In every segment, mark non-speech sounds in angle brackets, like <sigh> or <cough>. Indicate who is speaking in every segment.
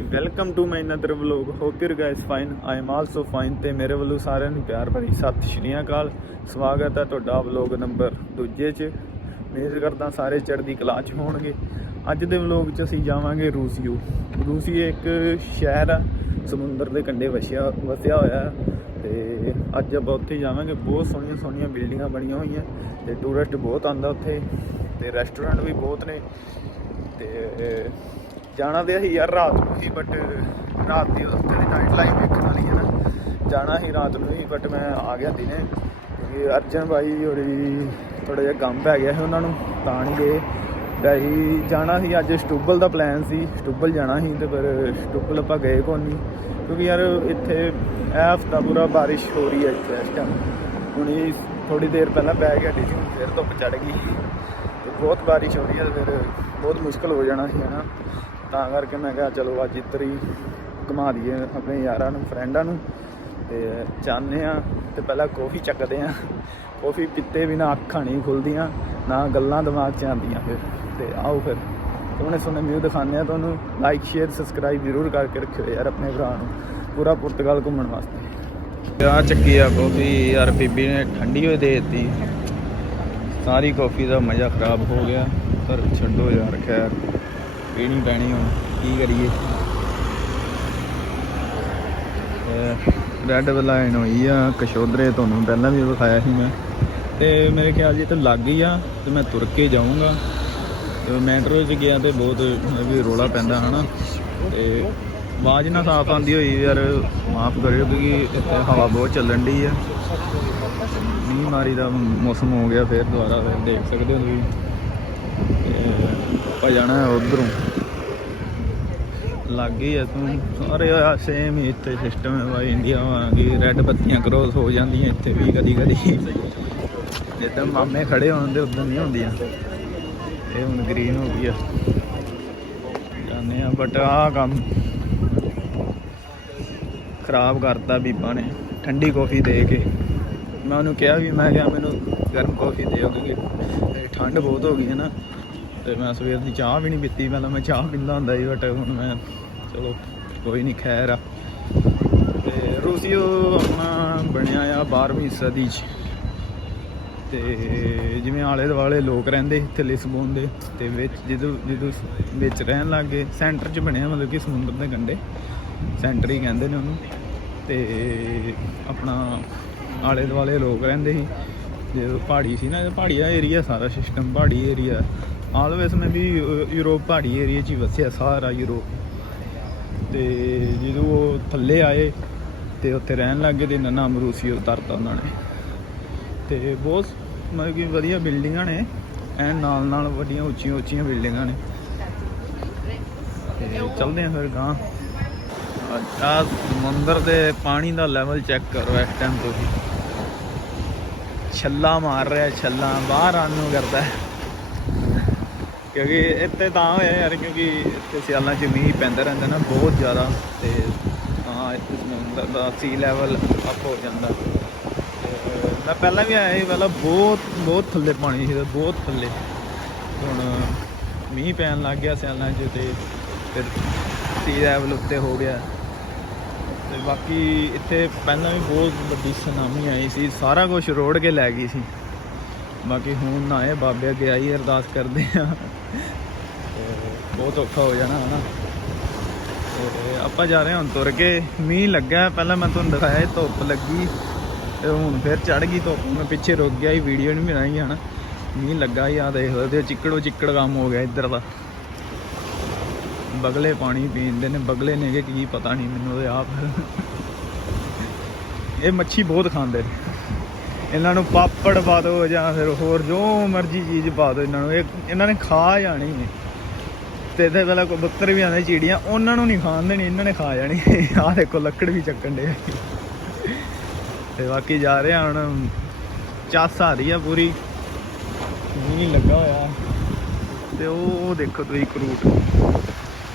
Speaker 1: Welcome to my another vlog hope you guys fine I am also fine ਤੇ ਮੇਰੇ ਵੱਲੋਂ ਸਾਰਿਆਂ ਨੂੰ ਪਿਆਰ ਭਰੀ ਸਤਿ ਸ਼੍ਰੀ ਅਕਾਲ। ਸਵਾਗਤ ਹੈ ਤੁਹਾਡਾ ਵਲੌਗ ਨੰਬਰ ਦੂਜੇ 'ਚ। ਉਮੀਦ ਕਰਦਾ ਸਾਰੇ ਚੜ੍ਹਦੀ ਕਲਾ 'ਚ ਹੋਣਗੇ। ਅੱਜ ਦੇ ਵਲੌਗ 'ਚ ਅਸੀਂ ਜਾਵਾਂਗੇ ਰੂਸੀਓ। ਰੂਸੀ ਇੱਕ ਸ਼ਹਿਰ ਆ, ਸਮੁੰਦਰ ਦੇ ਕੰਢੇ ਵਸਿਆ ਵਸਿਆ ਹੋਇਆ। ਹੈ ਤੇ ਅੱਜ ਆਪਾਂ ਉੱਥੇ ਜਾਵਾਂਗੇ। ਬਹੁਤ ਸੋਹਣੀਆਂ ਸੋਹਣੀਆਂ ਬਿਲਡਿੰਗਾਂ ਬਣੀਆਂ ਹੋਈਆਂ। ਤੇ ਟੂਰਿਸਟ ਬਹੁਤ ਆਂਦਾ ਉੱਥੇ। ਤੇ ਰੈਸਟੋਰੈਂਟ ਵੀ ਬਹੁਤ ਨੇ। ਤੇ ਜਾਣਾ ਤੇ ਅਸੀਂ ਯਾਰ ਰਾਤ ਨੂੰ ਹੀ ਬਟ ਰਾਤ ਦੀ ਉੱਥੇ ਦੀ ਨਾਈਟ ਲਾਈਫ ਵੇਖਣ ਵਾਲੀ ਹੈ ਨਾ। ਜਾਣਾ ਹੀ ਰਾਤ ਨੂੰ ਹੀ ਬਟ ਮੈਂ ਆ ਗਿਆ ਦਿਨੇ। ਕਿਉਂਕਿ ਅਰਜਨ ਭਾਈ ਹੋਰੀ ਥੋੜਾ ਜਿਹਾ ਕੰਮ ਪੈ ਗਿਆ ਸੀ ਉਹਨਾਂ ਨੂੰ, ਤਾਂ ਨਹੀਂ ਗਏ। ਤੇ ਅਸੀਂ ਜਾਣਾ ਸੀ, ਅੱਜ ਸਟੂਬਲ ਦਾ ਪਲਾਨ ਸੀ। ਸਟੂਬਲ ਜਾਣਾ ਸੀ ਤੇ ਪਰ ਸਟੂਬਲ ਆਪਾਂ ਗਏ ਕੋਈ ਨਹੀਂ ਕਿਉਂਕਿ ਯਾਰ ਇੱਥੇ ਇਹ ਹਫਤਾ ਪੂਰਾ ਬਾਰਿਸ਼ ਹੋ ਰਹੀ ਹੈ ਇੱਥੇ ਇਸ ਟਾਈਮ ਹੁਣ ਇਹ ਥੋੜੀ ਦੇਰ ਪਹਿਲਾਂ ਪੈ ਗਿਆ ਡੀ ਫਿਰ ਧੁੱਪ ਚੜ ਗਈ। ਤੇ ਬਹੁਤ ਬਾਰਿਸ਼ ਹੋ ਰਹੀ ਹੈ ਫਿਰ ਬਹੁਤ ਮੁਸ਼ਕਲ ਹੋ ਜਾਣਾ ਸੀ ਹਨਾ ਤਾਂ ਕਰਕੇ ਮੈਂ ਕਿਹਾ ਚਲੋ ਅੱਜ ਇੱਧਰ ਹੀ ਘੁਮਾ ਦਈਏ ਆਪਣੇ ਯਾਰਾਂ ਨੂੰ ਫਰੈਂਡਾਂ ਨੂੰ ਤੇ ਚਾਹੁੰਦੇ ਆ ਤੇ ਪਹਿਲਾਂ ਕੌਫੀ ਚੱਕਦੇ ਆ ਕੌਫੀ ਪੀਤੇ ਬਿਨਾ ਅੱਖਾਂ ਨਹੀਂ ਖੁੱਲਦੀਆਂ, ਨਾ ਗੱਲਾਂ ਦਿਮਾਗ 'ਚ ਆਉਂਦੀਆਂ ਫਿਰ। ਤੇ ਆਓ ਫਿਰ, ਸੋਹਣੇ ਸੋਹਣੇ ਵਿਊ ਦਿਖਾਉਂਦੇ ਆ ਤੁਹਾਨੂੰ। ਲਾਈਕ ਸ਼ੇਅਰ ਸਬਸਕ੍ਰਾਈਬ ਜ਼ਰੂਰ ਕਰਕੇ ਰੱਖਿਓ ਯਾਰ ਆਪਣੇ ਭਰਾ ਨੂੰ, ਪੂਰਾ ਪੁਰਤਗਾਲ ਘੁੰਮਣ ਵਾਸਤੇ। ਆ ਚੱਕੀ ਆ ਕੌਫੀ ਯਾਰ ਬੀਬੀ ਨੇ ਠੰਡੀ ਹੋਈ ਦੇ ਦਿੱਤੀ। ਸਾਰੀ ਕੌਫੀ ਦਾ ਮਜ਼ਾ ਖਰਾਬ ਹੋ ਗਿਆ, ਪਰ ਛੱਡੋ ਯਾਰ, ਖੈਰ। ਪੀਣੀ ਪੈਣੀ ਹੁਣ, ਕੀ ਕਰੀਏ? ਰੈੱਡ ਲਾਈਨ ਹੋਈ ਆ, ਕਸ਼ੋਦਰੇ ਤੁਹਾਨੂੰ ਪਹਿਲਾਂ ਵੀ ਵਿਖਾਇਆ ਸੀ ਮੈਂ। ਤੇ ਮੇਰੇ ਖਿਆਲ ਜੀ ਤਾਂ ਲੱਗ ਹੀ ਆ, ਤੇ ਮੈਂ ਤੁਰ ਕੇ ਜਾਊਂਗਾ। ਤੇ ਮੈਟਰੋ 'ਚ ਗਿਆ ਤੇ ਬਹੁਤ ਵੀ ਰੋਲਾ ਪੈਂਦਾ, ਹਨਾ? ਤੇ ਆਵਾਜ਼ ਨਾ ਸਾਫ਼ ਆਉਂਦੀ ਹੋਈ, ਯਾਰ ਮਾਫ ਕਰਿਓ, ਕਿਉਂਕਿ ਇੱਥੇ ਹਵਾ ਬਹੁਤ ਚੱਲਣ ਦੀ ਆ। ਮੀਂਹ ਮਾਰੀ ਦਾ ਮੌਸਮ ਹੋ ਗਿਆ, ਫਿਰ ਦੁਬਾਰਾ ਫਿਰ ਦੇਖ ਸਕਦੇ ਹੋ ਤੁਸੀਂ। ਤੇ ਆਪਾਂ ਜਾਣਾ ਹੈ ਉਧਰੋਂ। ਲੱਗੇ ਆ ਤੂੰ। ਸਾਰੇ ਆ ਸੇਮ ਹੀ ਇੱਥੇ ਸਿਸਟਮ ਹੈ ਬਾਈ, ਇੰਡੀਆ ਵਾਂਗੀ ਰੈੱਡ ਬੱਤੀਆਂ ਕ੍ਰੋਸ ਹੋ ਜਾਂਦੀਆਂ ਇੱਥੇ ਵੀ ਕਦੀ ਕਦੀ। ਜਿੱਦਾਂ ਮਾਮੇ ਖੜੇ ਹੋਣ ਦੇ ਉਦੋਂ ਨਹੀਂ ਹੁੰਦੀਆਂ। ਇਹ ਹੁਣ ਗ੍ਰੀਨ ਹੋ ਗਈ ਆ। ਜਾਣੇ ਆ ਬਟ ਆਹ ਕੰਮ ਖਰਾਬ ਕਰਤਾ ਬੀਬਾ ਨੇ। ਠੰਡੀ ਕੌਫੀ ਦੇ ਕੇ। ਮੈਂ ਉਹਨੂੰ ਕਿਹਾ ਵੀ, ਮੈਂ ਕਿਹਾ ਮੈਨੂੰ ਗਰਮ ਕੌਫੀ ਦਿਓ ਕਿਉਂਕਿ ਠੰਡ ਬਹੁਤ ਹੋ ਗਈ ਹੈ ਨਾ। ਤੇ ਮੈਂ ਸਵੇਰ ਦੀ ਚਾਹ ਵੀ ਨਹੀਂ ਪੀਤੀ। ਪਹਿਲਾਂ ਮੈਂ ਚਾਹ ਪੀਂਦਾ ਹੁੰਦਾ ਸੀ ਬਟ ਹੁਣ ਮੈਂ ਚਲੋ ਕੋਈ ਨਹੀਂ, ਖੈਰ ਆ। ਤੇ ਰੂਸੀਓ ਆਪਣਾ ਬਣਿਆ ਆ 12ਵੀਂ ਸਦੀ 'ਚ। ਤੇ ਜਿਵੇਂ ਆਲੇ ਦੁਆਲੇ ਲੋਕ ਰਹਿੰਦੇ ਸੀ ਇੱਥੇ ਲਿਸਬੋਨ ਦੇ, ਤੇ ਵਿੱਚ ਜਦੋਂ ਜਦੋਂ ਵਿੱਚ ਰਹਿਣ ਲੱਗ ਗਏ, ਸੈਂਟਰ 'ਚ ਬਣਿਆ ਮਤਲਬ ਕਿ ਸਮੁੰਦਰ ਦੇ ਕੰਢੇ। ਸੈਂਟਰ ਹੀ ਕਹਿੰਦੇ ਨੇ ਉਹਨੂੰ। ਤੇ ਆਪਣਾ ਆਲੇ ਦੁਆਲੇ ਲੋਕ ਰਹਿੰਦੇ ਸੀ। ਜਦੋਂ ਪਹਾੜੀ ਸੀ ਨਾ ਇਹ ਪਹਾੜੀਆ ਏਰੀਆ ਸਾਰਾ ਸਿਸਟਮ ਪਹਾੜੀ ਏਰੀਆ ਆਲਵੇਸ ਮੈਂ ਵੀ ਯੂਰਪ ਪਹਾੜੀ ਏਰੀਆ 'ਚ ਹੀ ਵਸਿਆ ਸਾਰਾ ਯੂਰਪ। ਤੇ ਜਦੋਂ ਉਹ ਥੱਲੇ ਆਏ ਤੇ ਉੱਥੇ ਰਹਿਣ ਲੱਗ ਗਏ ਤੇ ਇਹਨਾਂ ਨਾਮ ਰੂਸੀ ਉਤਾਰਤਾ ਉਹਨਾਂ ਨੇ। ਤੇ ਬਹੁਤ ਮਤਲਬ ਕਿ ਵਧੀਆ ਬਿਲਡਿੰਗਾਂ ਨੇ ਐ ਨਾਲ ਨਾਲ ਵੱਡੀਆਂ ਉੱਚੀਆਂ ਉੱਚੀਆਂ ਬਿਲਡਿੰਗਾਂ ਨੇ। ਤੇ ਚੱਲਦੇ ਆ ਫਿਰ ਗਾਂ ਅੱਛਾ, ਸਮੁੰਦਰ ਦੇ ਪਾਣੀ ਦਾ ਲੈਵਲ ਚੈੱਕ ਕਰੋ ਇਸ ਟਾਈਮ ਤੁਸੀਂ। ਛੱਲਾ ਮਾਰ ਰਿਹਾ, ਛੱਲਾ ਬਾਹਰ ਆਉਣ ਨੂੰ ਕਰਦਾ। ਹੈ। ਕਿਉਂਕਿ ਇੱਥੇ ਤਾਂ ਹੋਇਆ ਯਾਰ, ਕਿਉਂਕਿ ਇੱਥੇ ਸਿਆਲਾਂ 'ਚ ਮੀਂਹ ਪੈਂਦਾ ਰਹਿੰਦਾ ਨਾ ਬਹੁਤ ਜ਼ਿਆਦਾ ਤੇ ਹਾਂ ਇੱਥੇ ਸਮੁੰਦਰ ਦਾ ਸੀ ਲੈਵਲ ਅਪ ਹੋ ਜਾਂਦਾ। ਤੇ ਮੈਂ ਪਹਿਲਾਂ ਵੀ ਆਇਆ ਸੀ, ਪਹਿਲਾਂ ਬਹੁਤ ਬਹੁਤ ਥੱਲੇ ਪਾਣੀ ਸੀ ਬਹੁਤ ਥੱਲੇ। ਹੁਣ ਮੀਂਹ ਪੈਣ ਲੱਗ ਗਿਆ ਸਿਆਲਾਂ 'ਚ ਤੇ ਫਿਰ ਸੀ ਲੈਵਲ ਉੱਤੇ ਹੋ ਗਿਆ। ਤੇ ਬਾਕੀ ਇੱਥੇ ਪਹਿਲਾਂ ਵੀ ਬਹੁਤ ਵੱਡੀ ਸੁਨਾਮੀ ਆਈ ਸੀ, ਸਾਰਾ ਕੁਝ ਰੋੜ ਕੇ ਲੈ ਗਈ ਸੀ। ਬਾਕੀ ਹੁਣ ਨਾ ਇਹ ਬਾਬੇ ਅੱਗੇ ਆਈ, ਅਰਦਾਸ ਕਰਦੇ ਆ। ਤੇ ਬਹੁਤ ਔਖਾ ਹੋ ਜਾਣਾ, ਹਨਾ। ਤੇ ਆਪਾਂ ਜਾ ਰਹੇ ਹਾਂ ਹੁਣ ਤੁਰ ਕੇ। ਮੀਂਹ ਲੱਗਾ, ਪਹਿਲਾਂ ਮੈਂ ਤੁਹਾਨੂੰ ਦਿਖਾਇਆ ਧੁੱਪ ਲੱਗੀ। ਤੇ ਹੁਣ ਫਿਰ ਚੜ ਗਈ ਧੁੱਪ। ਮੈਂ ਪਿੱਛੇ ਰੁਕ ਗਿਆ ਸੀ, ਵੀਡੀਓ ਨਹੀਂ ਬਣਾਈ, ਹਨਾ। ਮੀਂਹ ਲੱਗਾ ਹੀ ਆ ਦੇਖ ਲਓ ਚਿੱਕੜੋ ਚਿੱਕੜ ਕੰਮ ਹੋ ਗਿਆ ਇੱਧਰ ਦਾ। ਬਗਲੇ ਪਾਣੀ ਪੀਂਦੇ ਨੇ, ਬਗਲੇ ਨੇਗੇ ਕੀ ਪਤਾ ਨਹੀਂ ਮੈਨੂੰ ਤੇ ਆਪ। ਇਹ ਮੱਛੀ ਬਹੁਤ ਖਾਂਦੇ ਨੇ। ਇਹਨਾਂ ਨੂੰ ਪਾਪੜ ਪਾ ਦਿਓ ਜਾਂ ਫਿਰ ਹੋਰ ਜੋ ਮਰਜ਼ੀ ਚੀਜ਼ ਪਾ ਦਿਓ ਇਹਨਾਂ ਨੂੰ। ਇਹ ਇਹਨਾਂ ਨੇ ਖਾ ਜਾਣੀ ਹੈ। ਤੇ ਇਹਦੇ ਵੇਲੇ ਕਬੂਤਰ ਵੀ ਆਉਂਦੇ, ਚਿੜੀਆਂ, ਉਹਨਾਂ ਨੂੰ ਨਹੀਂ ਖਾਣ ਦੇਣੀ, ਇਹਨਾਂ ਨੇ ਖਾ ਜਾਣੀ। <laughs> ਆਹ ਦੇਖੋ, ਲੱਕੜ ਵੀ ਚੱਕਣ ਦੇ ਤੇ ਬਾਕੀ ਜਾ ਰਹੇ ਆ ਹੁਣ, ਚਾਸ ਆ ਰਹੀ ਆ ਪੂਰੀ। ਮੀਂਹ ਲੱਗਾ ਹੋਇਆ। ਤੇ ਉਹ ਦੇਖੋ ਤੁਸੀਂ ਕਰੂਟ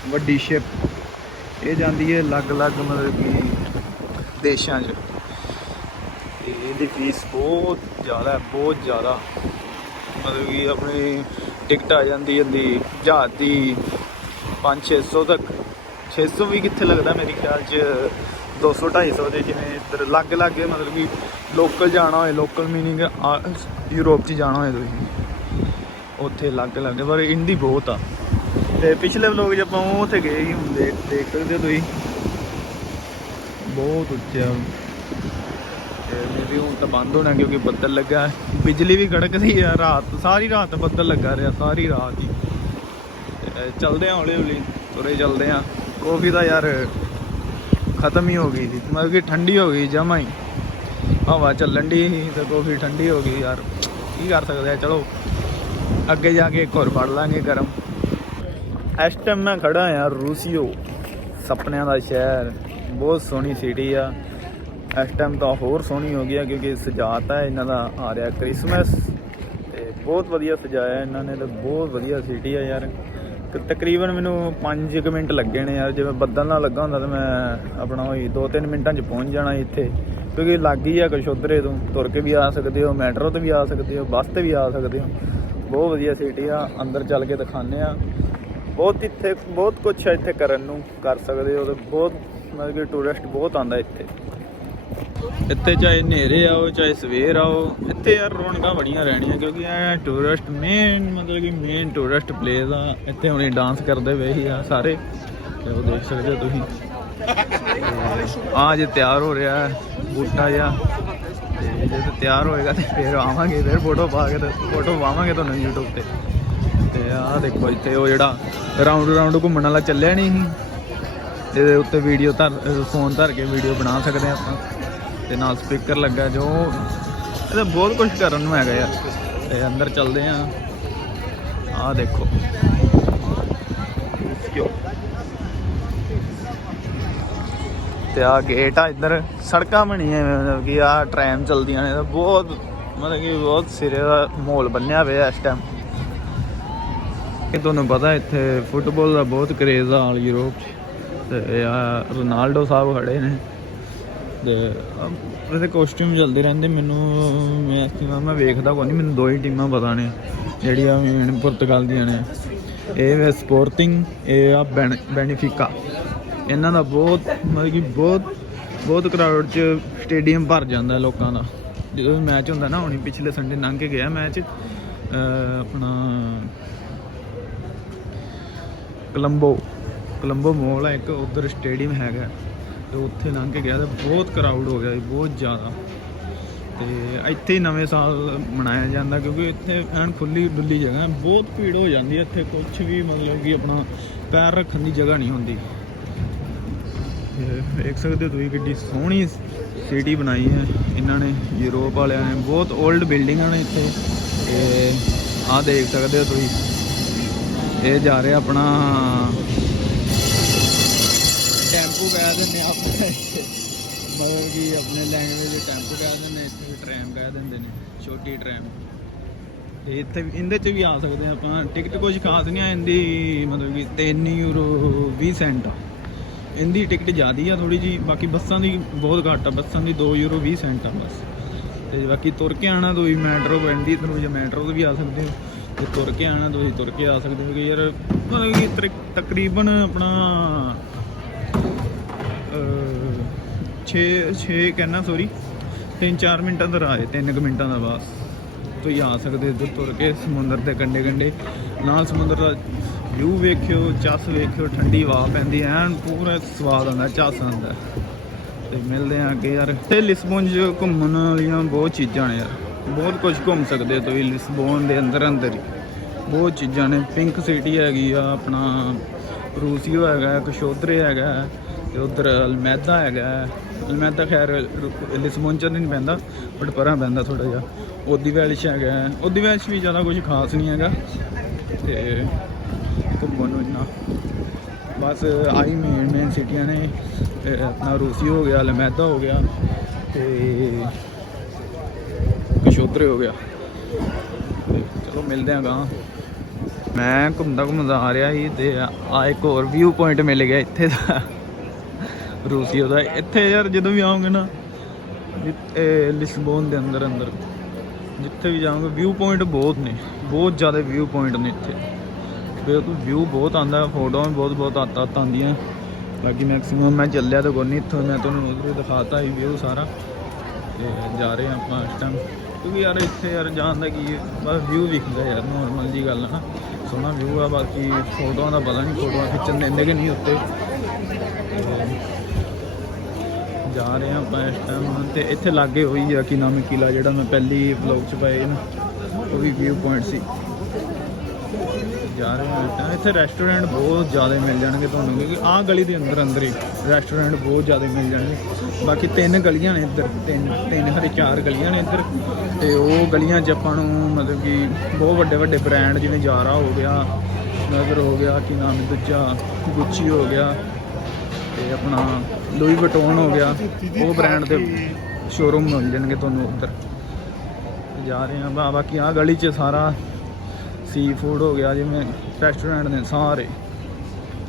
Speaker 1: ਵੱਡੀ ਸ਼ਿਪ। ਇਹ ਜਾਂਦੀ ਹੈ ਅਲੱਗ-ਅਲੱਗ ਮਤਲਬ ਕਿ ਦੇਸ਼ਾਂ 'ਚ। ਦੀ ਫੀਸ ਬਹੁਤ ਜ਼ਿਆਦਾ ਹੈ ਬਹੁਤ ਜ਼ਿਆਦਾ। ਮਤਲਬ ਕਿ ਆਪਣੀ ਟਿਕਟ ਆ ਜਾਂਦੀ ਹੁੰਦੀ ਜਹਾਜ਼ ਦੀ 5-600 ਤੱਕ। 600 ਵੀ ਕਿੱਥੇ ਲੱਗਦਾ ਮੇਰੇ ਖਿਆਲ 'ਚ? 200 250 ਦੇ ਜਿਵੇਂ ਇੱਧਰ ਲੱਗ ਲੱਗੇ ਮਤਲਬ ਕਿ ਲੋਕਲ ਜਾਣਾ ਹੋਏ ਲੋਕਲ ਮੀਨਿੰਗ ਯੂਰਪ 'ਚ ਜਾਣਾ ਹੋਏ ਤੁਸੀਂ। ਉੱਥੇ ਲੱਗ ਲੱਗੇ ਪਰ ਇੰਡੀ ਬਹੁਤ ਆ। ਤੇ ਪਿਛਲੇ ਵਲੋਗ 'ਚ ਆਪਾਂ ਉਹ ਉੱਥੇ ਗਏ ਹੀ ਹੁੰਦੇ ਦੇਖ ਸਕਦੇ ਹੋ ਤੁਸੀਂ। ਬਹੁਤ ਉੱਚਾ। ਤੇ ਮੇਬੀ ਹੁਣ ਤਾਂ ਬੰਦ ਹੋਣਾ ਕਿਉਂਕਿ ਬੱਦਲ ਲੱਗਾ ਬਿਜਲੀ ਵੀ ਗੜਕਦੀ ਆ ਰਾਤ, ਸਾਰੀ ਰਾਤ ਬੱਦਲ ਲੱਗਾ ਰਿਹਾ, ਸਾਰੀ ਰਾਤ ਹੀ। ਤੇ ਚੱਲਦੇ ਆ ਹੌਲੀ ਹੌਲੀ ਤੁਰੇ ਚੱਲਦੇ ਆ ਕੌਫੀ ਤਾਂ ਯਾਰ ਖਤਮ ਹੀ ਹੋ ਗਈ ਸੀ ਮਤਲਬ ਕਿ ਠੰਡੀ ਹੋ ਗਈ, ਜਮਾ ਹੀ। ਹਵਾ ਚੱਲਣ ਦੀ ਸੀ, ਤੇ ਕੌਫੀ ਠੰਡੀ ਹੋ ਗਈ, ਯਾਰ ਕੀ ਕਰ ਸਕਦੇ ਆ, ਚਲੋ। ਅੱਗੇ ਜਾ ਕੇ ਇੱਕ ਹੋਰ ਫੜ ਲਾਂਗੇ ਗਰਮ। ਇਸ ਟਾਈਮ ਮੈਂ ਖੜਾ ਆ ਰੂਸੀਓ, ਸੁਪਨਿਆਂ ਦਾ ਸ਼ਹਿਰ। ਬਹੁਤ ਸੋਹਣੀ ਸਿਟੀ ਆ। ਇਸ ਟਾਈਮ ਤਾਂ ਹੋਰ ਸੋਹਣੀ ਹੋ ਗਈ ਆ ਕਿਉਂਕਿ ਸਜਾਤਾ ਹੈ ਇਹਨਾਂ ਦਾ ਆ ਰਿਹਾ ਕ੍ਰਿਸਮਸ। ਤੇ ਬਹੁਤ ਵਧੀਆ ਸਜਾਇਆ ਇਹਨਾਂ ਨੇ ਤੇ ਬਹੁਤ ਵਧੀਆ ਸਿਟੀ ਆ ਯਾਰ। ਤਕਰੀਬਨ ਮੈਨੂੰ 5 ਮਿੰਟ ਲੱਗੇ ਨੇ ਯਾਰ ਜੇ ਮੈਂ ਬੱਦਲ ਨਾਲ ਲੱਗਾ ਹੁੰਦਾ ਤਾਂ ਮੈਂ ਆਪਣਾ ਹੋਈ 2-3 ਮਿੰਟਾਂ 'ਚ ਪਹੁੰਚ ਜਾਣਾ ਇੱਥੇ। ਕਿਉਂਕਿ ਲੱਗ ਹੀ ਆ ਕੁਛ ਕੁਸ਼ੋਦਰੇ ਤੋਂ। ਤੁਰ ਕੇ ਵੀ ਆ ਸਕਦੇ ਹੋ, ਮੈਟਰੋ ਤੇ ਵੀ ਆ ਸਕਦੇ ਹੋ, ਬੱਸ ਤੇ ਵੀ ਆ ਸਕਦੇ ਹੋ। ਬਹੁਤ ਵਧੀਆ ਸਿਟੀ ਆ। ਅੰਦਰ ਚੱਲ ਕੇ ਦਿਖਾਉਂਦੇ ਆ। ਬਹੁਤ ਇੱਥੇ, ਬਹੁਤ ਕੁਝ ਹੈ ਇੱਥੇ ਕਰਨ ਨੂੰ ਕਰ ਸਕਦੇ ਹੋ ਤੇ ਬਹੁਤ ਮਤਲਬ ਕਿ ਟੂਰਿਸਟ ਬਹੁਤ ਆਂਦਾ ਇੱਥੇ। ਇੱਥੇ ਚਾਹੇ ਹਨੇਰੇ ਆਓ, ਚਾਹੇ ਸਵੇਰ ਆਓ, ਇੱਥੇ ਯਾਰ ਰੌਣਕਾਂ ਬੜੀਆਂ ਰਹਿਣੀਆਂ ਕਿਉਂਕਿ ਇਹ ਟੂਰਿਸਟ ਮੇਨ ਮਤਲਬ ਕਿ ਮੇਨ ਟੂਰਿਸਟ ਪਲੇਸ ਆ। ਇੱਥੇ ਹੁਣੇ ਡਾਂਸ ਕਰਦੇ ਪਏ ਹੀ ਆ ਸਾਰੇ। ਤੇ ਉਹ ਦੇਖ ਸਕਦੇ ਹੋ ਤੁਸੀਂ। ਆ ਜੇ ਤਿਆਰ ਹੋ ਰਿਹਾ ਬੂਟਾ ਜਿਹਾ। ਤੇ ਜੇ ਤੇ ਤਿਆਰ ਹੋਏਗਾ ਤੇ ਫਿਰ ਆਵਾਂਗੇ, ਫਿਰ ਫੋਟੋ ਪਾ ਕੇ ਫੋਟੋ ਪਾਵਾਂਗੇ ਤੁਹਾਨੂੰ YouTube ਤੇ। ਤੇ ਆਹ ਦੇਖੋ ਇੱਥੇ ਉਹ ਜਿਹੜਾ ਰਾਉਂਡ ਰਾਉਂਡ ਘੁੰਮਣ ਵਾਲਾ ਚੱਲਿਆ ਨਹੀਂ ਸੀ। ਇਹਦੇ ਉੱਤੇ ਵੀਡੀਓ ਧਰ ਫੋਨ ਧਰ ਕੇ ਵੀਡੀਓ ਬਣਾ ਸਕਦੇ ਹਾਂ ਆਪਾਂ। ਤੇ ਨਾਲ ਸਪੀਕਰ ਲੱਗਾ ਜੋ ਇਹਦਾ ਬਹੁਤ ਕੁਝ ਕਰਨ ਨੂੰ ਹੈਗਾ ਯਾਰ। ਤੇ ਅੰਦਰ ਚੱਲਦੇ ਆ। ਆਹ ਦੇਖੋ। ਕਿਉਂ? ਤੇ ਆ ਗੇਟ ਆ ਇੱਧਰ। ਸੜਕਾਂ ਬਣੀਆਂ ਮਤਲਬ ਕਿ ਆ ਟ੍ਰੈਮ ਚਲਦੀਆਂ ਨੇ। ਬਹੁਤ, ਮਤਲਬ ਕਿ ਬਹੁਤ ਸਿਰੇ ਦਾ ਮਾਹੌਲ ਬੰਨਿਆ ਹੋਇਆ ਇਸ ਟਾਈਮ ਇਹ ਤੁਹਾਨੂੰ ਪਤਾ ਇੱਥੇ ਫੁੱਟਬਾਲ ਦਾ ਬਹੁਤ ਕਰੇਜ਼ ਆ ਆਲ ਯੂਰਪ 'ਚ। ਤੇ ਆ ਰੋਨਾਲਡੋ ਸਾਹਿਬ ਖੜੇ ਨੇ। ਤੇ ਇਹਦੇ ਕੋਸਟਿਊਮ ਚੱਲਦੇ ਰਹਿੰਦੇ, ਮੈਨੂੰ, ਮੈਂ ਟੀਮਾਂ ਮੈਂ ਵੇਖਦਾ ਕੋਈ ਨਹੀਂ ਮੈਨੂੰ ਦੋ ਹੀ ਟੀਮਾਂ ਪਤਾ ਨੇ, ਜਿਹੜੀਆਂ ਮੇਨ ਪੁਰਤਗਾਲ ਦੀਆਂ ਨੇ। ਇਹ ਵੇ ਸਪੋਰਟਿੰਗ ਇਹ ਆ ਬੈਨ- ਬੈਨੀਫਿਕਾ ਇਹਨਾਂ ਦਾ ਬਹੁਤ, ਮਤਲਬ ਕਿ ਬਹੁਤ ਬਹੁਤ ਕਰਾਊਡ 'ਚ ਸਟੇਡੀਅਮ ਭਰ ਜਾਂਦਾ ਲੋਕਾਂ ਦਾ। ਜਦੋਂ ਵੀ ਮੈਚ ਹੁੰਦਾ ਨਾ, ਹੁਣੀ ਪਿਛਲੇ ਸੰਡੇ ਲੰਘ ਕੇ ਗਿਆ ਮੈਚ ਆਪਣਾ ਕਲੰਬੋ ਕਲੰਬੋ ਮੋਲ ਹੈ, ਇੱਕ ਉਧਰ ਸਟੇਡੀਅਮ ਹੈਗਾ। ਤੇ ਉੱਥੇ ਲੰਘ ਕੇ ਗਿਆ ਤੇ ਬਹੁਤ ਕਰਾਊਡ ਹੋ ਗਿਆ ਜੀ, ਬਹੁਤ ਜ਼ਿਆਦਾ। ਤੇ ਇੱਥੇ ਹੀ ਨਵੇਂ ਸਾਲ ਮਨਾਇਆ ਜਾਂਦਾ ਕਿਉਂਕਿ ਇੱਥੇ ਐਨ ਖੁੱਲੀ ਡੁੱਲੀ ਜਗ੍ਹਾ, ਬਹੁਤ ਭੀੜ ਹੋ ਜਾਂਦੀ ਹੈ ਇੱਥੇ ਕੁਝ ਵੀ ਮਤਲਬ ਕਿ ਆਪਣਾ ਪੈਰ ਰੱਖਣ ਦੀ ਜਗ੍ਹਾ ਨਹੀਂ ਹੁੰਦੀ। ਤੇ ਵੇਖ ਸਕਦੇ ਹੋ ਤੁਸੀਂ ਕਿੱਡੀ ਸੋਹਣੀ ਸਿਟੀ ਬਣਾਈ ਹੈ, ਇਹਨਾਂ ਨੇ ਯੂਰਪ ਵਾਲਿਆਂ ਨੇ, ਬਹੁਤ 올ਡ ਬਿਲਡਿੰਗਾਂ ਨੇ ਇੱਥੇ। ਤੇ ਆਹ ਦੇਖ ਸਕਦੇ ਹੋ ਤੁਸੀਂ, ਇਹ ਜਾ ਰਿਹਾ ਆਪਣਾ ਟੈਂਪੂ ਕਹਿ ਦਿੰਦੇ ਆਪਣੇ ਮਤਲਬ ਕਿ ਆਪਣੇ ਲੈਂਗੁਏਜ ਵਿੱਚ ਟੈਂਪੂ ਕਹਿ ਦਿੰਦੇ, ਇੱਥੇ ਵੀ ਟ੍ਰੈਮ ਕਹਿ ਦਿੰਦੇ ਨੇ, ਛੋਟੀ ਟ੍ਰੈਮ ਤੇ ਇੱਥੇ ਇਹਦੇ 'ਚ ਵੀ ਆ ਸਕਦੇ ਆ ਆਪਾਂ, ਟਿਕਟ ਕੁਝ ਖਾਸ ਨਹੀਂ ਆ, ਇਹਦੀ ਮਤਲਬ ਕਿ 3 ਯੂਰੋ 20 ਸੈਂਟ ਆ। ਇਹਦੀ ਟਿਕਟ ਜ਼ਿਆਦੀ ਆ ਥੋੜੀ ਜੀ ਬਾਕੀ ਬੱਸਾਂ ਦੀ ਬਹੁਤ ਘੱਟ ਆ, ਬੱਸਾਂ ਦੀ 2 ਯੂਰੋ 20 ਸੈਂਟ ਆ ਬਸ। ਤੇ ਬਾਕੀ ਤੁਰ ਕੇ ਆਣਾ ਤੁਸੀਂ ਮੈਟਰੋ ਪੈਂਦੀ ਤੁਹਾਨੂੰ ਜੇ ਮੈਟਰੋ ਤੇ ਵੀ ਆ ਸਕਦੇ ਹੋ। ਤੇ ਤੁਰ ਕੇ ਆਣਾ ਤੁਸੀਂ, ਤੁਰ ਕੇ ਆ ਸਕਦੇ ਹੋ ਕਿ ਯਾਰ, ਮਤਲਬ ਕਿ ਤਰ- ਤਕਰੀਬਨ ਆਪਣਾ 6 6 ਕਹਿਣਾ ਸੌਰੀ 3-4 ਮਿੰਟਾਂ ਦਾ ਰਾਹ ਹੈ 3 ਮਿੰਟਾਂ ਦਾ ਬਸ। ਤੁਸੀਂ ਆ ਸਕਦੇ ਇੱਧਰ ਤੁਰ ਕੇ ਸਮੁੰਦਰ ਦੇ ਕੰਢੇ ਕੰਢੇ ਨਾਲ ਸਮੁੰਦਰ ਦਾ ਵਿਊ ਵੇਖਿਓ ਚੱਸ ਵੇਖਿਓ, ਠੰਡੀ ਹਵਾ ਪੈਂਦੀ ਐਨ ਪੂਰਾ ਸਵਾਦ ਆਉਂਦਾ ਚੱਸ ਆਉਂਦਾ ਤੇ ਮਿਲਦੇ ਆ ਅੱਗੇ ਯਾਰ। ਤੇ ਲਿਸਬਨ 'ਚ ਘੁੰਮਣ ਵਾਲੀਆਂ ਬਹੁਤ ਚੀਜ਼ਾਂ ਨੇ ਯਾਰ। ਬਹੁਤ ਕੁਝ ਘੁੰਮ ਸਕਦੇ ਹੋ ਤੁਸੀਂ ਲਿਸਬਨ ਦੇ ਅੰਦਰ ਅੰਦਰ ਹੀ। ਬਹੁਤ ਚੀਜ਼ਾਂ ਨੇ। ਪਿੰਕ ਸਿਟੀ ਹੈਗੀ ਆ, ਆਪਣਾ ਰੂਸੀਓ ਹੈਗਾ, ਕਸ਼ੋਦਰੇ ਹੈਗਾ। ਤੇ ਉਧਰ ਅਲਮੈਦਾ ਹੈਗਾ। ਅਲਮੈਦਾ ਖੈਰ ਰੂ- ਲਿਸਬਨ ਚ ਨਹੀਂ ਪੈਂਦਾ ਬਟ ਪਰਾਂ ਪੈਂਦਾ ਥੋੜਾ ਜਿਹਾ। ਓਦੀ ਵੈਲਿਸ਼ ਹੈਗਾ। ਉਹਦੀ ਵੈਲਿਸ਼ ਵੀ ਜ਼ਿਆਦਾ ਕੁਝ ਖਾਸ ਨਹੀਂ ਹੈਗਾ। ਤੇ ਘੁੰਮਣ ਨੂੰ ਇੰਨਾ। ਬਸ ਆਈ ਮੇਨ ਮੇਨ ਸਿਟੀਆਂ ਨੇ। ਤੇ ਆਪਣਾ ਰੂਸੀ ਹੋ ਗਿਆ, ਅਲਮੈਦਾ ਹੋ ਗਿਆ, ਤੇ ਕਸ਼ੋਤਰੇ ਹੋ ਗਿਆ। ਚਲੋ ਮਿਲਦੇ ਆਂ ਗਾਂ ਮੈਂ ਘੁੰਮਦਾ ਘੁੰਮਦਾ ਆ ਰਿਹਾ ਸੀ ਤੇ ਆ ਇੱਕ ਹੋਰ ਵਿਊ ਪੁਆਇੰਟ ਮਿਲ ਗਿਆ ਇੱਥੇ ਦਾ। ਰੂਸੀਓ ਦਾ ਇੱਥੇ ਯਾਰ ਜਦੋਂ ਵੀ ਆਉਂਗੇ ਨਾ ਜਿ- ਲਿਸਬਨ ਦੇ ਅੰਦਰ ਅੰਦਰ ਜਿੱਥੇ ਵੀ ਜਾਓਗੇ ਵਿਊ ਪੁਆਇੰਟ ਬਹੁਤ ਨੇ। ਬਹੁਤ ਜ਼ਿਆਦਾ ਵਿਊ ਪੁਆਇੰਟ ਨੇ ਇੱਥੇ। ਵੇ ਵਿਊ ਬਹੁਤ ਆਂਦਾ ਫੋਟੋਆਂ ਵੀ ਬਹੁਤ ਬਹੁਤ ਆਤਾ ਆਉਂਦੀਆਂ। ਬਾਕੀ ਮੈਕਸਿਮਮ ਮੈਂ ਚੱਲਿਆ ਤਾਂ ਕੋਈ ਨਹੀਂ ਇੱਥੋਂ ਮੈਂ ਤੁਹਾਨੂੰ ਉਧਰੋਂ ਦਿਖਾਤਾ ਹੀ ਵਿਊ ਸਾਰਾ। ਤੇ ਜਾ ਰਹੇ ਹਾਂ ਆਪਾਂ ਇਸ ਟਾਈਮ ਕਿਉਂਕਿ ਯਾਰ ਇੱਥੇ ਯਾਰ ਜਾਣ ਦਾ ਕੀ ਹੈ, ਬਸ ਵਿਊ ਵਿਖਦਾ ਯਾਰ ਨੋਰਮਲ ਜੀ ਗੱਲ ਆ ਨਾ। ਸੋਹਣਾ ਵਿਊ ਆ ਬਾਕੀ ਫੋਟੋਆਂ ਦਾ ਪਤਾ ਨਹੀਂ ਫੋਟੋਆਂ ਖਿੱਚਣ ਦਿੰਦੇ ਕਿ ਨਹੀਂ ਉੱਤੇ ਤੇ ਜਾ ਰਹੇ ਹਾਂ ਆਪਾਂ ਇਸ ਟਾਈਮ ਤੇ ਇੱਥੇ ਲਾਗੇ ਹੋਈ ਆ, ਕਿ ਨਾਮ ਕਿਲਾ ਜਿਹੜਾ ਮੈਂ ਪਹਿਲੀ ਵਲੌਗ ਚ ਪਾਇਆ ਨਾ, ਉਹ ਵੀ ਵਿਊ ਪੁਆਇੰਟ ਸੀ। ਜਾ ਰਹੇ ਹਾਂ ਇਸ ਇੱਥੇ ਰੈਸਟੋਰੈਂਟ ਬਹੁਤ ਜ਼ਿਆਦਾ ਮਿਲ ਜਾਣਗੇ ਤੁਹਾਨੂੰ, ਕਿਉਂਕਿ ਆਹ ਗਲੀ ਦੇ ਅੰਦਰ ਅੰਦਰ ਹੀ ਰੈਸਟੋਰੈਂਟ ਬਹੁਤ ਜ਼ਿਆਦਾ ਮਿਲ ਜਾਣਗੇ। ਬਾਕੀ ਤਿੰਨ ਗਲੀਆਂ ਨੇ ਇੱਧਰ, ਤਿੰਨ ਤਿੰਨ ਹਰੇ ਚਾਰ ਗਲੀਆਂ ਨੇ ਇੱਧਰ, ਤੇ ਉਹ ਗਲੀਆਂ 'ਚ ਆਪਾਂ ਨੂੰ ਮਤਲਬ ਕਿ ਬਹੁਤ ਵੱਡੇ ਵੱਡੇ ਬ੍ਰਾਂਡ ਜਿਵੇਂ ਜਾਰਾ ਹੋ ਗਿਆ ਨਜ਼ਰ ਹੋ ਗਿਆ, ਕਿ ਨਾਮ ਦੂਜਾ ਗੁੱਚੀ ਹੋ ਗਿਆ, ਤੇ ਆਪਣਾ ਲੂਈ ਵਟੋਨ ਹੋ ਗਿਆ ਉਹ ਬ੍ਰਾਂਡ ਦੇ ਸ਼ੋਰੂਮ ਮਿਲ ਜਾਣਗੇ ਤੁਹਾਨੂੰ ਉੱਧਰ। ਜਾ ਰਹੇ ਹਾਂ ਬਾ- ਬਾਕੀ ਆਹ ਗਲੀ 'ਚ ਸਾਰਾ ਸੀ ਫੂਡ ਹੋ ਗਿਆ ਜਿਵੇਂ ਰੈਸਟੋਰੈਂਟ ਨੇ ਸਾਰੇ।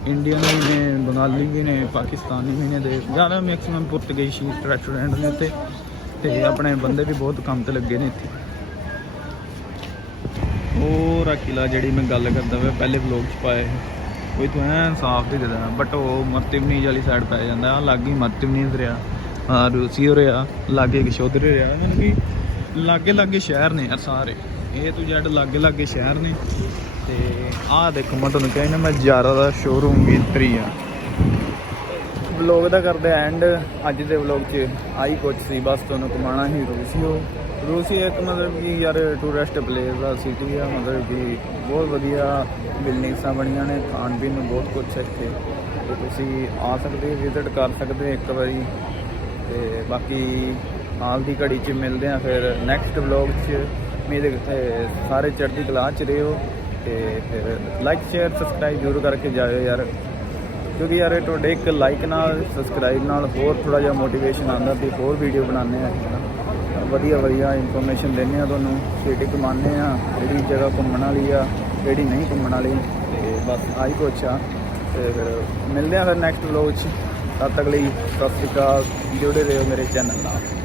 Speaker 1: ਇੰਡੀਅਨ ਵੀ ਨੇ ਬੰਗਾਲੀ ਵੀ ਨੇ ਪਾਕਿਸਤਾਨੀ ਵੀ ਨੇ ਦੇ ਜ਼ਿਆਦਾ ਮੈਕਸਿਮਮ ਪੁਰਤਗਾਲੀ ਰੈਸਟੋਰੈਂਟ ਨੇ ਇੱਥੇ ਤੇ ਆਪਣੇ ਬੰਦੇ ਵੀ ਬਹੁਤ ਕੰਮ ਤੇ ਲੱਗੇ ਨੇ ਇੱਥੇ। ਉਹ ਰਾ ਕਿਲਾ ਜਿਹੜੀ ਮੈਂ ਗੱਲ ਕਰਦਾ ਵਾ ਪਹਿਲੇ ਵਲੌਗ 'ਚ ਪਾਇਆ ਸੀ। ਕੋਈ ਤੋਂ ਐਨ ਸਾਫ਼ ਦਿਖਦਾ ਬਟ ਉਹ ਮਰਤਿਵਨੀਜ ਵਾਲੀ ਸਾਈਡ ਪੈ ਜਾਂਦਾ ਆ ਲਾਗੇ ਮਰਤਿਵਨੀਜ ਰਿਹਾ ਆ ਰੂਸੀ ਹੋ ਰਿਹਾ, ਲਾਗੇ ਕਿਸ਼ੋਦਰ ਰਿਹਾ ਮੈਨੂੰ ਕਿ ਲਾਗੇ ਲਾਗੇ ਸ਼ਹਿਰ ਨੇ ਯਾਰ ਸਾਰੇ। ਇਹ ਤੋਂ ਜੈਡ ਲਾਗੇ ਲਾਗੇ ਸ਼ਹਿਰ ਨੇ, ਤੇ ਆਹ ਦੇਖੋ ਮੈਂ ਤੁਹਾਨੂੰ ਕਹਿੰਦਾ ਮੈਂ ਜਾਰਾ ਦਾ ਸ਼ੋਰੂਮ ਵੀ ਇੱਧਰ ਹੀ ਆ। ਵਲੌਗ ਦਾ ਕਰਦੇ ਐਂਡ ਅੱਜ ਦੇ ਵਲੌਗ 'ਚ ਆਈ ਕੁਛ ਸੀ ਬਸ ਤੁਹਾਨੂੰ ਕਮਾਣਾ ਹੀ ਰੂਸੀਓ ਰੂਸੀ ਇੱਕ ਮਤਲਬ ਕਿ ਯਾਰ ਟੂਰਿਸਟ ਪਲੇਸ ਆ ਸਿਟੀ ਆ ਮਤਲਬ ਕਿ ਬਹੁਤ ਵਧੀਆ ਬਿਲਡਿੰਗਸਾਂ ਬਣੀਆਂ ਨੇ ਖਾਣ ਪੀਣ ਨੂੰ ਬਹੁਤ ਕੁਛ ਹੈ ਇੱਥੇ। ਤੇ ਤੁਸੀਂ ਆ ਸਕਦੇ ਵਿਜ਼ਿਟ ਕਰ ਸਕਦੇ ਹੋ ਇੱਕ ਵਾਰੀ। ਤੇ ਬਾਕੀ ਹਾਲ ਦੀ ਘੜੀ 'ਚ ਮਿਲਦੇ ਆ ਫਿਰ ਨੈਕਸਟ ਵਲੌਗ 'ਚ। ਮੇਰੇ ਅਹ, ਸਾਰੇ ਚੜ੍ਹਦੀ ਕਲਾ 'ਚ ਰਹੋ। ਤੇ ਫਿਰ ਲਾਈਕ ਸ਼ੇਅਰ ਸਬਸਕ੍ਰਾਈਬ ਜ਼ਰੂਰ ਕਰਕੇ ਜਾਇਓ ਯਾਰ। ਕਿਉਂਕਿ ਯਾਰ ਇਹ ਤੁਹਾਡੇ ਇੱਕ ਲਾਈਕ ਨਾਲ ਸਬਸਕ੍ਰਾਈਬ ਨਾਲ ਹੋਰ ਥੋੜਾ ਜਿਹਾ ਮੋਟੀਵੇਸ਼ਨ ਆਉਂਦਾ ਤੇ ਹੋਰ ਵੀਡੀਓ ਬਣਾਉਂਦੇ ਆ ਵਧੀਆ ਵਧੀਆ ਇਨਫੋਰਮੇਸ਼ਨ ਦਿੰਦੇ ਆ ਤੁਹਾਨੂੰ ਸਿਟੀ ਘੁਮਾਉਂਦੇ ਆ, ਕਿਹੜੀ ਜਗ੍ਹਾ ਘੁੰਮਣ ਵਾਲੀ ਆ, ਕਿਹੜੀ ਨਹੀਂ ਘੁੰਮਣ ਵਾਲੀ, ਤੇ ਬਸ ਆਹੀ ਕੁਛ ਆ। ਤੇ ਫਿਰ ਮਿਲਦੇ ਆ ਫਿਰ ਨੈਕਸਟ ਵਲੋਗ 'ਚ। ਤਦ ਤੱਕ ਲਈ ਸਤਿ ਸ਼੍ਰੀ ਅਕਾਲ, ਜੁੜੇ ਰਹੋ ਮੇਰੇ ਚੈਨਲ ਨਾਲ।